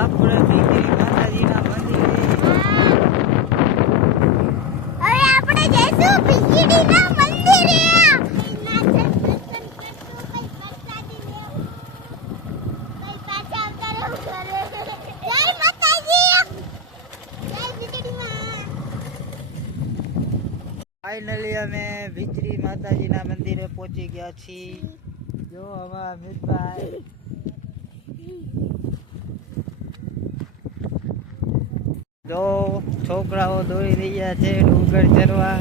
આપણે ભીતરી માતાજીના મંદિરે. હવે આપણે જઈશું ભીતરીના મંદિરે. ફાઇનલી અમે ભીતરી માતાજીના મંદિરે પહોંચી ગયા છીએ. જો અમારા મિતભાઈ જો છોકરાઓ દોડી રહ્યા છે ડુંગર ચડવા.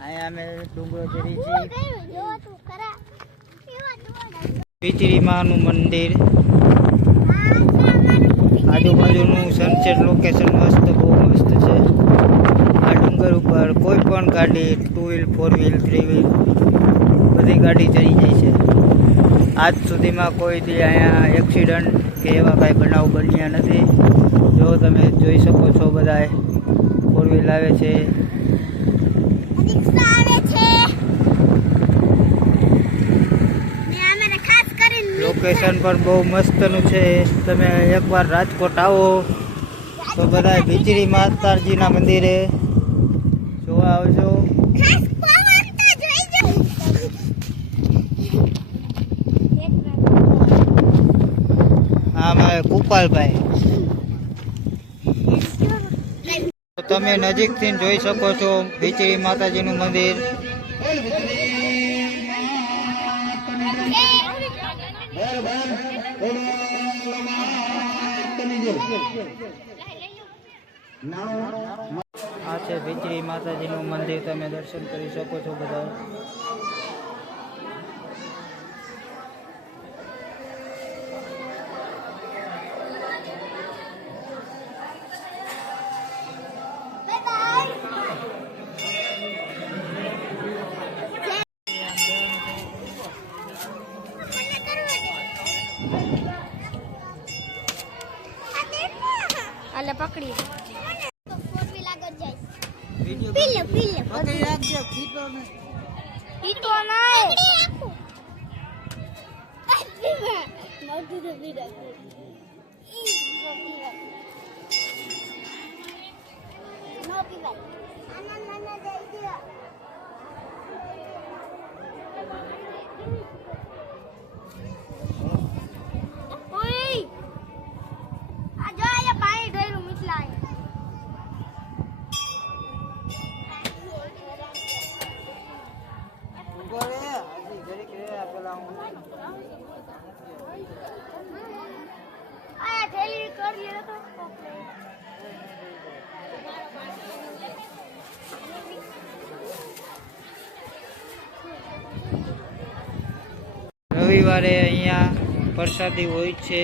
અહીંયા અમે ડુંગરો ચડી છીએ. ભીતરી માનું મંદિર, આજુબાજુનું સનસેટ લોકેશન મસ્ત, બહુ મસ્ત છે. આ ડુંગર ઉપર કોઈ પણ ગાડી, 2 વ્હીલ 4 વ્હીલ 3 વ્હીલ બધી ગાડી ચડી જાય છે. આજ સુધીમાં કોઈ દી અહીંયા એક્સિડન્ટ કે એવા કાંઈ બનાવ બન્યા નથી. જો તમે જોઈ શકો છો, બધા 4 વ્હીલ આવે છે. લોકેશન પણ બહુ મસ્તનું છે. તમે એકવાર રાજકોટ આવો તો બધા ભીતરી માતાજીના મંદિરે જોવા આવજો. હા, મારે કુપાલભાઈ. તો તમે નજીકથી જોઈ શકો છો ભીતરી માતાજીનું મંદિર. આ છે ભીતરી માતાજીનું મંદિર, તમે દર્શન કરી શકો છો બધા. અલે પકડી રવિવારે અહીંયા પ્રસાદી હોય છે.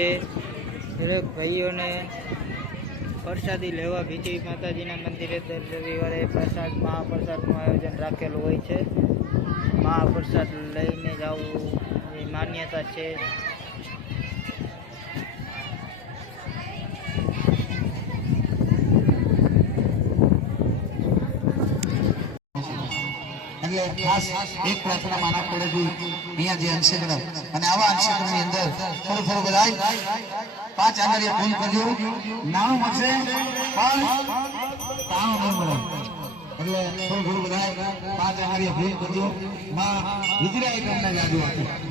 દરેક ભાઈઓને પ્રસાદી લેવા ભીતરી માતાજીના મંદિરે દર રવિવારે મહાપ્રસાદનું આયોજન રાખેલું હોય છે. મહાપ્રસાદ લઈને જવું એ માન્યતા છે. એટલે ખાસ એક પ્રાર્થના માના પડેથી અહીંયા જે અંશેકર અને આવા અંશેકરની અંદર થોડું બધાય 5 આંગળીએ ફૂલ કરજો. નામ મળશે પણ તાવ નહીં મળે. એટલે થોડું બધાય 5 આંગળીએ ફૂલ કરજો. માં ગુજરાતી તમને જાદુ આપે.